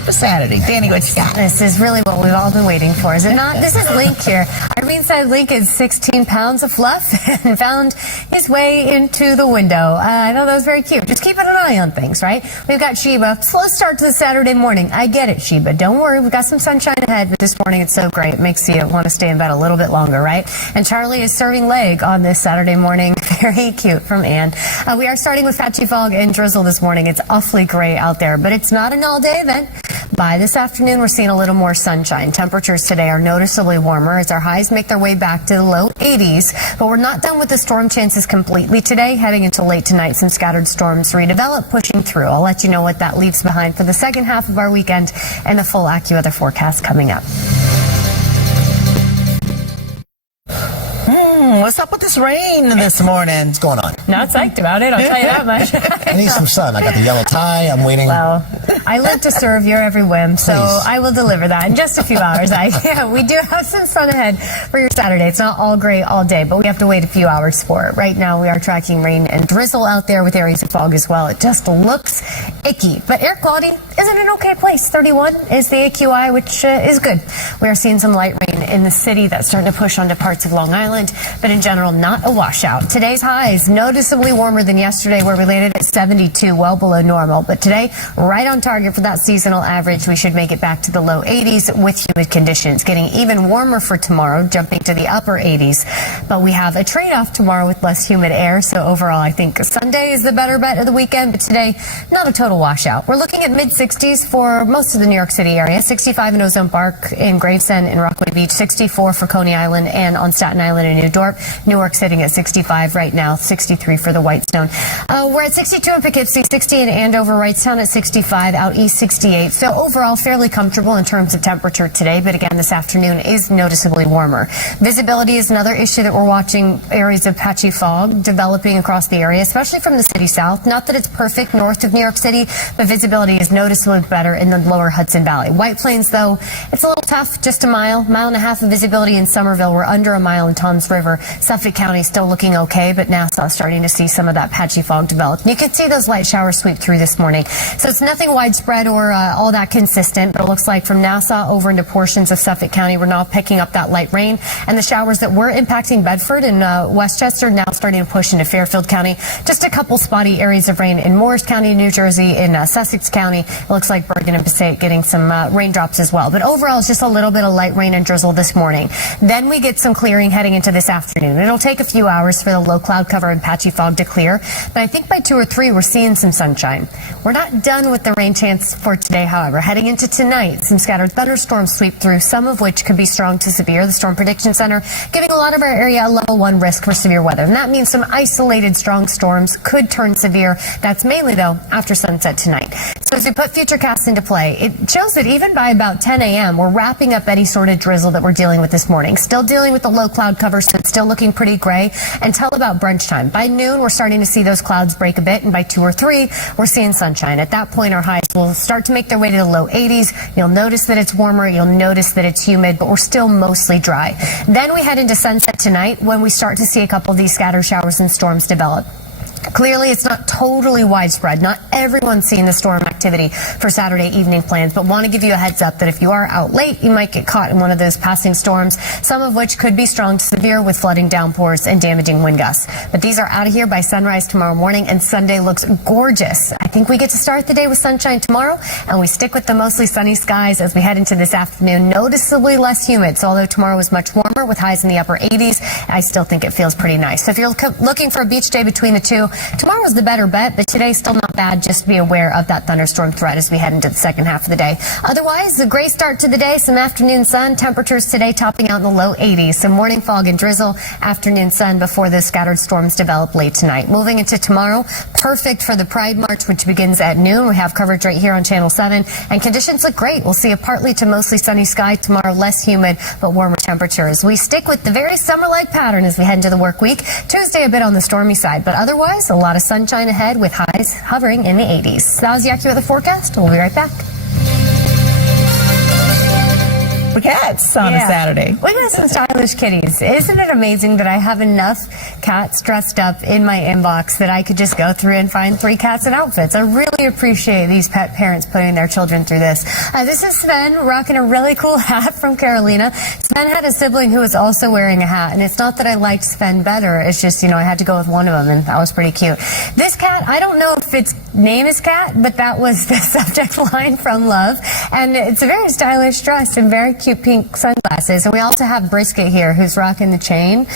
for Saturday. Dani, what you got? This is really what we've all been waiting for, is it not? This is Link here. Irene said Link is 16 pounds of fluff and found his way into the window. I know that was very cute. Just keeping an eye on things, right? We've got Sheba. Slow start to the Saturday morning. I get it, Sheba. Don't worry. We've got some sunshine ahead, but this morning it's so great. It makes you want to stay in bed a little bit longer, right? And Charlie is serving leg on this Saturday morning. Very cute from Anne. We are starting with patchy fog and drizzle this morning. It's awfully gray out there, but it's not an all-day event. By this afternoon, we're seeing a little more sunshine. Temperatures today are noticeably warmer as our highs make their way back to the low 80s. But we're not done with the storm chances completely today. Heading into late tonight, some scattered storms redevelop, pushing through. I'll let you know what that leaves behind for the second half of our weekend and the full AccuWeather forecast coming up. What's up with this rain this morning? What's going on? Not psyched about it, I'll tell you that much. I need some sun. I got the yellow tie. I'm waiting. Well, I live to serve your every whim, so Please. I will deliver that in just a few hours. We do have some sun ahead for your Saturday. It's not all gray all day, but we have to wait a few hours for it. Right now, we are tracking rain and drizzle out there with areas of fog as well. It just looks icky, but air quality is in an okay place. 31 is the AQI, which is good. We are seeing some light rain in the city that's starting to push onto parts of Long Island, but in general, not a washout. Today's highs noticeably warmer than yesterday, where we landed at 72, well below normal. But today, right on target for that seasonal average. We should make it back to the low 80s with humid conditions. Getting even warmer for tomorrow, jumping to the upper 80s. But we have a trade-off tomorrow with less humid air. So overall, I think Sunday is the better bet of the weekend. But today, not a total washout. We're looking at mid-60s for most of the New York City area. 65 in Ozone Park, in Gravesend, in Rockaway Beach. 64 for Coney Island and on Staten Island and New Dorp. Newark sitting at 65 right now, 63 for the Whitestone. We're at 62 in Poughkeepsie, 60 in Andover, Wrightstown at 65, out east 68. So overall, fairly comfortable in terms of temperature today, but again, this afternoon is noticeably warmer. Visibility is another issue that we're watching. Areas of patchy fog developing across the area, especially from the city south. Not that it's perfect north of New York City, but visibility is noticeably better in the lower Hudson Valley. White Plains, though, it's a little tough. Just a mile and a half of visibility in Somerville. We're under a mile in Toms River. Suffolk County still looking okay, but Nassau starting to see some of that patchy fog develop. And you can see those light showers sweep through this morning. So it's nothing widespread or all that consistent, but it looks like from Nassau over into portions of Suffolk County, we're now picking up that light rain. And the showers that were impacting Bedford and Westchester now starting to push into Fairfield County. Just a couple spotty areas of rain in Morris County, New Jersey, in Sussex County. It looks like Bergen and Passaic getting some raindrops as well. But overall, it's just a little bit of light rain and drizzle this morning. Then we get some clearing heading into this afternoon. It'll take a few hours for the low cloud cover and patchy fog to clear, but I think by 2 or 3 we're seeing some sunshine. We're not done with the rain chance for today, however. Heading into tonight, some scattered thunderstorms sweep through, some of which could be strong to severe. The Storm Prediction Center giving a lot of our area a level 1 risk for severe weather, and that means some isolated strong storms could turn severe. That's mainly, though, after sunset tonight. So as we put futurecasts into play, it shows that even by about 10 a.m., we're wrapping up any sort of drizzle that we're dealing with this morning. Still dealing with the low cloud cover, so it's still looking pretty gray until about brunch time. By noon, we're starting to see those clouds break a bit, and by 2 or 3, we're seeing sunshine. At that point, our highs will start to make their way to the low 80s. You'll notice that it's warmer. You'll notice that it's humid, but we're still mostly dry. Then we head into sunset tonight when we start to see a couple of these scattered showers and storms develop. Clearly, it's not totally widespread. Not everyone's seeing the storm activity for Saturday evening plans, but want to give you a heads up that if you are out late, you might get caught in one of those passing storms, some of which could be strong to severe with flooding downpours and damaging wind gusts. But these are out of here by sunrise tomorrow morning, and Sunday looks gorgeous. I think we get to start the day with sunshine tomorrow, and we stick with the mostly sunny skies as we head into this afternoon. Noticeably less humid, so although tomorrow is much warmer with highs in the upper 80s, I still think it feels pretty nice. So if you're looking for a beach day between the two, tomorrow's the better bet, but today's still not bad. Just be aware of that thunderstorm threat as we head into the second half of the day. Otherwise, a gray start to the day, some afternoon sun. Temperatures today topping out in the low 80s. Some morning fog and drizzle, afternoon sun before the scattered storms develop late tonight. Moving into tomorrow, perfect for the Pride March, which begins at noon. We have coverage right here on Channel 7, and conditions look great. We'll see a partly to mostly sunny sky tomorrow, less humid, but warmer temperatures. We stick with the very summer-like pattern as we head into the work week. Tuesday a bit on the stormy side, but otherwise a lot of sunshine ahead with highs hovering in the 80s. That was the AccuWeather forecast. We'll be right back. for cats on a Saturday. We got some stylish kitties. Isn't it amazing that I have enough cats dressed up in my inbox that I could just go through and find 3 cats in outfits? I really appreciate these pet parents putting their children through this. This is Sven rocking a really cool hat from Carolina. Sven had a sibling who was also wearing a hat, and it's not that I liked Sven better. It's just, I had to go with one of them, and that was pretty cute. This cat, I don't know if its name is Cat, but that was the subject line from Love. And it's a very stylish dress and very cute pink sunglasses. And we also have Brisket here, who's rocking the chain.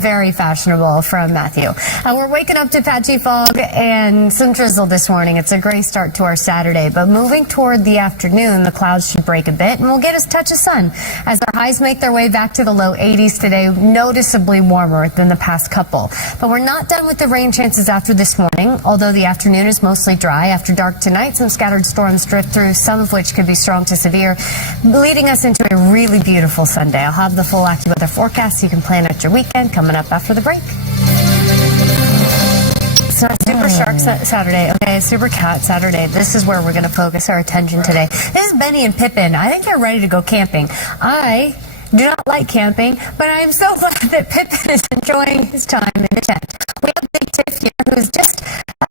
Very fashionable from Matthew. We're waking up to patchy fog and some drizzle this morning. It's a great start to our Saturday. But moving toward the afternoon, the clouds should break a bit, and we'll get a touch of sun as our highs make their way back to the low 80s today, noticeably warmer than the past couple. But we're not done with the rain chances after this morning, although the afternoon is mostly dry. After dark tonight, some scattered storms drift through, some of which could be strong to severe, leading us into a really beautiful Sunday. I'll have the full AccuWeather forecast so you can plan out your weekend coming up after the break. So Super Shark Saturday, okay, Super Cat Saturday. This is where we're going to focus our attention today. This is Benny and Pippin. I think they're ready to go camping. I do not like camping, but I'm so glad that Pippin is enjoying his time in the tent. We have Big Tiff here, who's just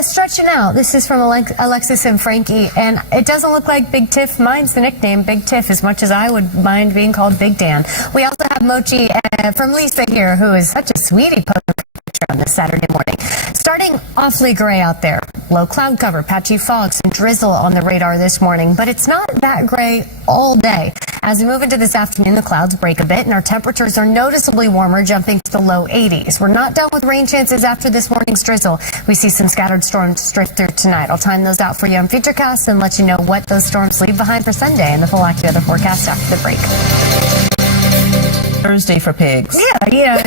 stretching out. This is from Alexis and Frankie, and it doesn't look like Big Tiff minds the nickname Big Tiff as much as I would mind being called Big Dan. We also have Mochi from Lisa here, who is such a sweetie picture on this Saturday morning. Starting awfully gray out there. Low cloud cover, patchy fog, some drizzle on the radar this morning, but it's not that gray all day. As we move into this afternoon, the clouds break a bit and our temperatures are noticeably warmer, jumping to the low 80s. We're not done with rain chances after this morning's drizzle. We see some scattered storms drift through tonight. I'll time those out for you on Futurecast and let you know what those storms leave behind for Sunday and the full AccuWeather forecast after the break. Thursday for pigs. Yeah,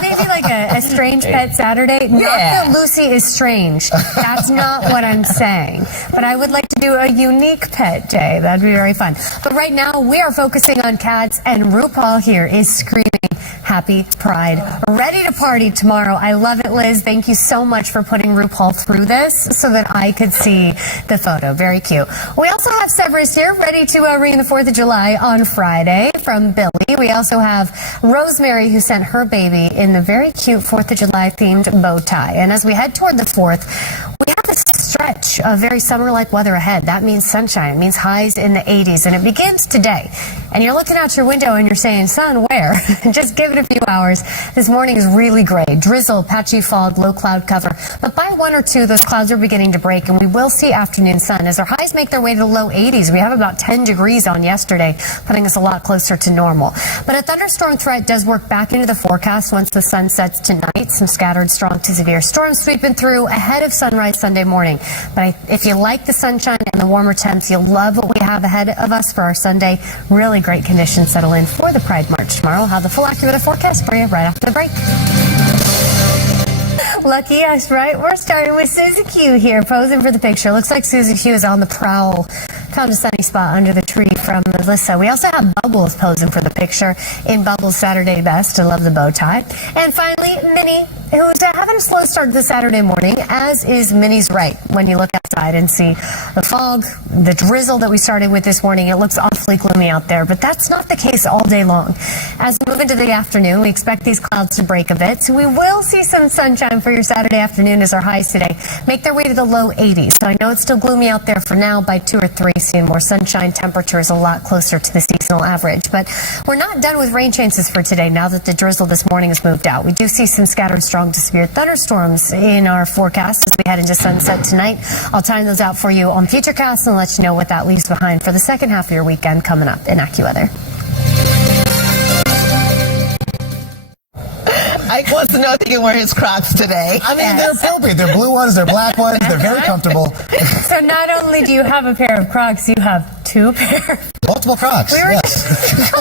maybe like a strange pet Saturday. Not that Lucy is strange. That's not what I'm saying. But I would like to do a unique pet day. That'd be very fun. But right now, we are focusing on cats, and RuPaul here is screaming Happy Pride. Ready to party tomorrow. I love it, Liz. Thank you so much for putting RuPaul through this so that I could see the photo. Very cute. We also have Severus here, ready to ring the 4th of July on Friday from Billy. We also have Rosemary, who sent her baby in the very cute 4th of July themed bow tie. And as we head toward the 4th, we have a stretch of very summer-like weather ahead. That means sunshine. It means highs in the 80s. And it begins today. And you're looking out your window and you're saying, sun, where? Just give it a few hours. This morning is really gray. Drizzle, patchy fog, low cloud cover. But by 1 or 2, those clouds are beginning to break, and we will see afternoon sun. As our highs make their way to the low 80s, we have about 10 degrees on yesterday, putting us a lot closer to normal. But a thunderstorm threat does work back into the forecast once the sun sets tonight. Some scattered strong to severe storms sweeping through ahead of sunrise Sunday morning. But if you like the sunshine and the warmer temps, you'll love what we have ahead of us for our Sunday. Really great conditions settle in for the Pride March tomorrow. We'll have the full AccuWeather forecast for you right after the break. Lucky us, right? We're starting with Susie Q here, posing for the picture. Looks like Susie Q is on the prowl. Found a sunny spot under the tree from Melissa. We also have Bubbles posing for the picture in Bubbles Saturday Best. I love the bow tie. And finally, Minnie, who's having a slow start this Saturday morning, as is Minnie's right. When you look outside and see the fog, the drizzle that we started with this morning, it looks awfully gloomy out there, but that's not the case all day long. As we move into the afternoon, we expect these clouds to break a bit, so we will see some sunshine for your Saturday afternoon as our highs today make their way to the low 80s. So I know it's still gloomy out there for now. By 2 or 3, seeing more sunshine, temperatures a lot closer to the seasonal average. But we're not done with rain chances for today now that the drizzle this morning has moved out. We do see some scattered strong to severe thunderstorms in our forecast as we head into sunset tonight. I'll time those out for you on Futurecast and let you know what that leaves behind for the second half of your weekend coming up in AccuWeather. Ike wants to know if he can wear his Crocs today. I mean, they're appropriate. They're blue ones, they're black ones, they're very comfortable. So not only do you have a pair of Crocs, you have 2 pairs. Multiple Crocs, yes.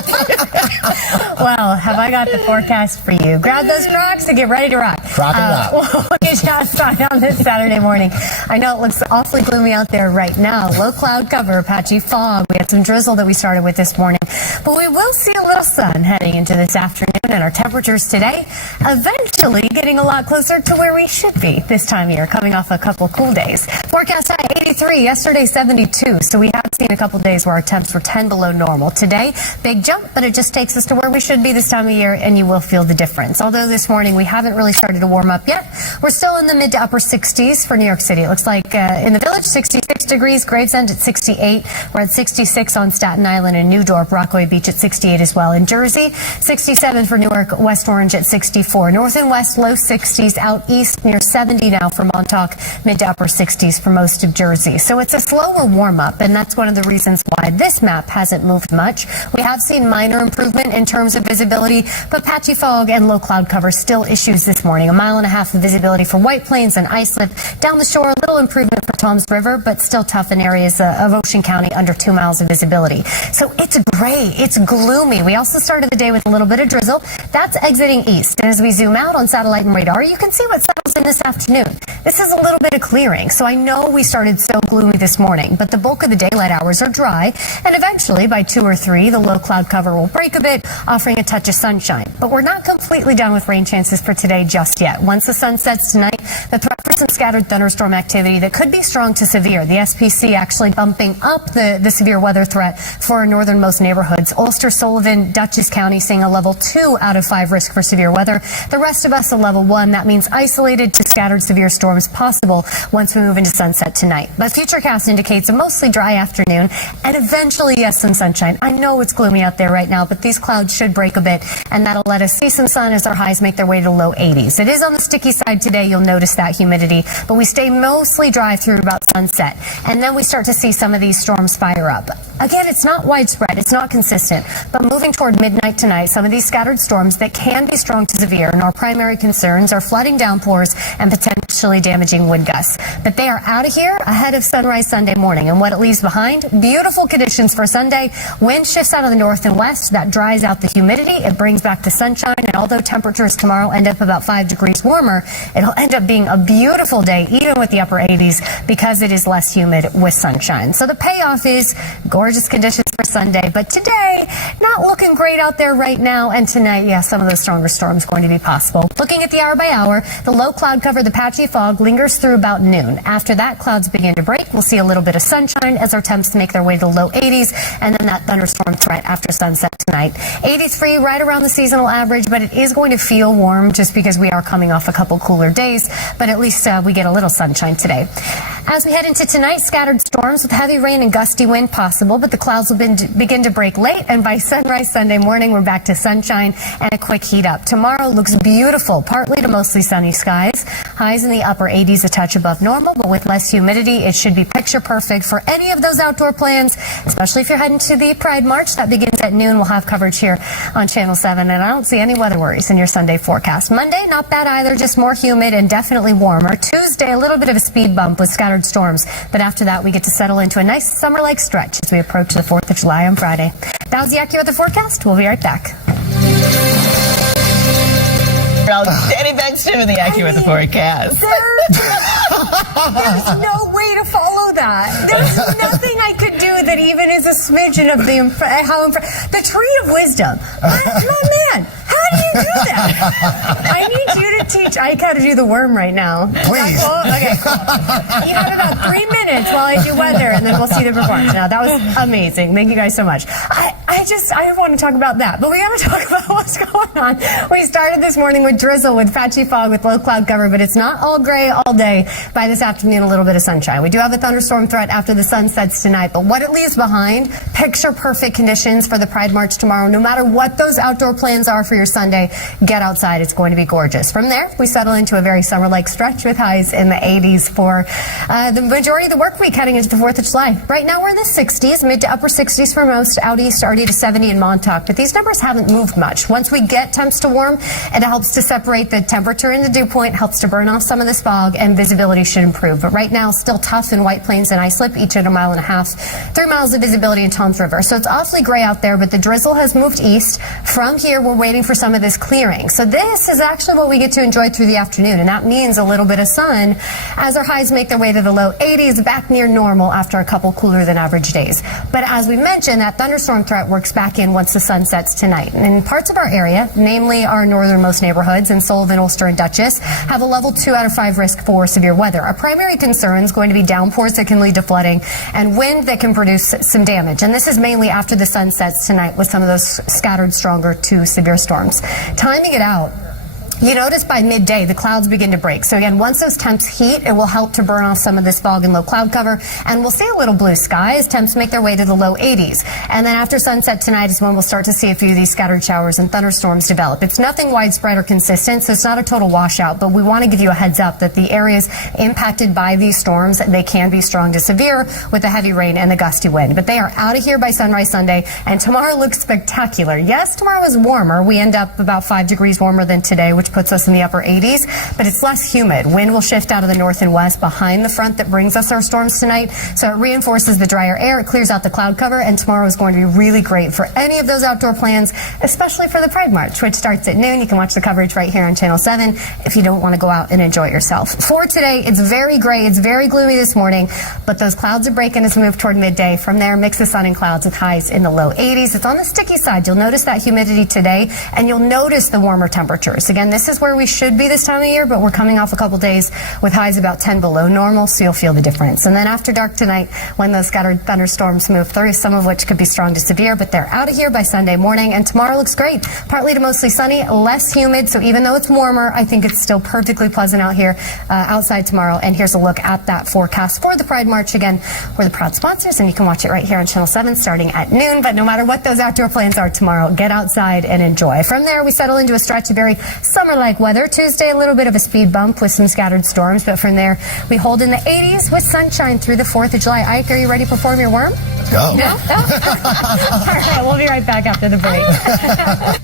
Well, have I got the forecast for you? Grab those Crocs and get ready to rock. Rock and rock. We'll get you outside on this Saturday morning. I know it looks awfully gloomy out there right now. Low cloud cover, patchy fog. We had some drizzle that we started with this morning. But we will see a little sun heading into this afternoon, and our temperatures today eventually getting a lot closer to where we should be this time of year, coming off a couple cool days. Forecast high 83, yesterday 72, so we have seen a couple couple days where our temps were 10 below normal. Today, big jump, but it just takes us to where we should be this time of year, and you will feel the difference. Although this morning we haven't really started to warm up yet, we're still in the mid to upper 60s for New York City. It looks like in the Village, 66 degrees, Gravesend at 68. We're at 66 on Staten Island and New Dorp, Rockaway Beach at 68 as well. In Jersey, 67 for Newark, West Orange at 64. North and west, low 60s. Out east, near 70 now for Montauk, mid to upper 60s for most of Jersey. So it's a slower warm-up, and that's one of the reasons why this map hasn't moved much. We have seen minor improvement in terms of visibility, but patchy fog and low cloud cover still issues this morning. 1.5 miles of visibility for White Plains and Islip. Down the shore, a little improvement for Toms River, but still tough in areas of Ocean County, under 2 miles of visibility. So it's gray, it's gloomy. We also started the day with a little bit of drizzle. That's exiting east. And as we zoom out on satellite and radar, you can see what settles in this afternoon. This is a little bit of clearing. So I know we started so gloomy this morning, but the bulk of the daylight hours are dry. And eventually, by 2 or 3, the low cloud cover will break a bit, offering a touch of sunshine. But we're not completely done with rain chances for today just yet. Once the sun sets tonight, the threat for some scattered thunderstorm activity that could be strong to severe. The SPC actually bumping up the severe weather threat for our northernmost neighborhoods. Ulster, Sullivan, Dutchess County seeing a level 2 out of 5 risk for severe weather. The rest of us a level 1. That means isolated to scattered severe storms possible once we move into sunset tonight. But Futurecast indicates a mostly dry afternoon and eventually, yes, some sunshine. I know it's gloomy out there right now, but these clouds should break a bit, and that'll let us see some sun as our highs make their way to low 80s. It is on the sticky side today. You'll notice that humidity, but we stay mostly dry through about sunset, and then we start to see some of these storms fire up. Again, it's not widespread, it's not consistent, but moving toward midnight tonight, some of these scattered storms that can be strong to severe, and our primary concerns are flooding, downpours, and potentially damaging wind gusts. But they are out of here ahead of sunrise Sunday morning, and what it leaves behind, beautiful conditions for Sunday. Wind shifts out of the north and west, that dries out the humidity, it brings back the sunshine, and although temperatures tomorrow end up about 5 degrees warmer, it'll end up being a beautiful day, even with the upper 80s, because it is less humid with sunshine. So the payoff is gorgeous conditions for Sunday, but today, not looking great out there right now, and tonight, yeah, some of those stronger storms going to be possible. Looking at the hour by hour, the low cloud cover, the patchy fog lingers through about noon. After that, clouds begin to break. We'll see a little bit of sunshine as our temps make their way to low 80s, and then that thunderstorm threat after sunset tonight. 83 right around the seasonal average, but it is going to feel warm just because we are coming off a couple cooler days, but at least we get a little sunshine today. As we head into tonight, scattered storms with heavy rain and gusty wind possible, but the clouds will begin to break late, and by sunrise Sunday morning, we're back to sunshine and a quick heat up. Tomorrow looks beautiful, partly to mostly sunny skies. Highs in the upper 80s, a touch above normal, but with less humidity, it should be picture perfect for any of those outdoor plans, especially if you're heading to the Pride March. That begins at noon. We'll have coverage here on Channel 7, and I don't see any weather worries in your Sunday forecast. Monday, not bad either, just more humid and definitely warmer. Tuesday, a little bit of a speed bump with scattered storms, but after that, we get to settle into a nice summer-like stretch as we approach the 4th of July on Friday. That was the AccuWeather forecast. We'll be right back. Dani Beckstrom with the AccuWeather forecast. There's no way to follow that. There's nothing I could do that even is a smidgen of the tree of wisdom. My man, how do you do that? I need you to teach Ike how to do the worm right now. Please. Cool? Okay, cool. You have about 3 minutes while I do weather, and then we'll see the performance. Now, that was amazing. Thank you guys so much. I want to talk about that, but we got to talk about what's going on. We started this morning with drizzle, with patchy fog, with low cloud cover, but it's not all gray all day. By this afternoon, a little bit of sunshine. We do have a thunderstorm threat after the sun sets tonight, but what it leaves behind, picture perfect conditions for the Pride March tomorrow. No matter what those outdoor plans are for your Sunday, get outside. It's going to be gorgeous. From there, we settle into a very summer-like stretch with highs in the 80s for the majority of the work week heading into the 4th of July. Right now, we're in the 60s, mid to upper 60s for most. Out east, already to 70 in Montauk, but these numbers haven't moved much. Once we get temps to warm, it helps to separate the temperature and the dew point, helps to burn off some of this fog, and visibility should improve. But right now, still tough in White Plains and Islip, each at 1.5 miles, 3 miles of visibility in Toms River. So it's awfully gray out there, but the drizzle has moved east. From here, we're waiting for some of this clearing. So this is actually what we get to enjoy through the afternoon, and that means a little bit of sun as our highs make their way to the low 80s, back near normal after a couple cooler than average days. But as we mentioned, that thunderstorm threat works back in once the sun sets tonight. And in parts of our area, namely our northernmost neighborhoods in Sullivan, Ulster, and Dutchess, have a level 2 out of 5 risk for severe weather. Our primary concern is going to be downpours that can lead to flooding and wind that can produce some damage. And this is mainly after the sun sets tonight with some of those scattered stronger to severe storms. Timing it out, you notice by midday the clouds begin to break. So again, once those temps heat, it will help to burn off some of this fog and low cloud cover, and we'll see a little blue sky as temps make their way to the low 80s. And then after sunset tonight is when we'll start to see a few of these scattered showers and thunderstorms develop. It's nothing widespread or consistent, so it's not a total washout, but we want to give you a heads up that the areas impacted by these storms, they can be strong to severe with the heavy rain and the gusty wind. But they are out of here by sunrise Sunday, and tomorrow looks spectacular. Yes, tomorrow is warmer. We end up about 5 degrees warmer than today, which puts us in the upper 80s, but it's less humid. Wind will shift out of the north and west behind the front that brings us our storms tonight, so it reinforces the drier air, it clears out the cloud cover, and tomorrow is going to be really great for any of those outdoor plans, especially for the Pride March, which starts at noon. You can watch the coverage right here on Channel 7 if you don't want to go out and enjoy it yourself. For today, it's very gray, it's very gloomy this morning, but those clouds are breaking as we move toward midday. From there, mix the sun and clouds with highs in the low 80s. It's on the sticky side. You'll notice that humidity today, and you'll notice the warmer temperatures. Again, this is where we should be this time of year, but we're coming off a couple days with highs about 10 below normal, so you'll feel the difference. And then after dark tonight, when those scattered thunderstorms move through, some of which could be strong to severe, but they're out of here by Sunday morning, and tomorrow looks great. Partly to mostly sunny, less humid, so even though it's warmer, I think it's still perfectly pleasant out here outside tomorrow. And here's a look at that forecast for the Pride March. Again, we're the proud sponsors, and you can watch it right here on Channel 7 starting at noon. But no matter what those outdoor plans are tomorrow, get outside and enjoy. From there, we settle into a stretch of very summer-like weather. Tuesday, a little bit of a speed bump with some scattered storms, but from there, we hold in the 80s with sunshine through the 4th of July. Ike, are you ready to perform your worm? Let's go. No? All right, we'll be right back after the break.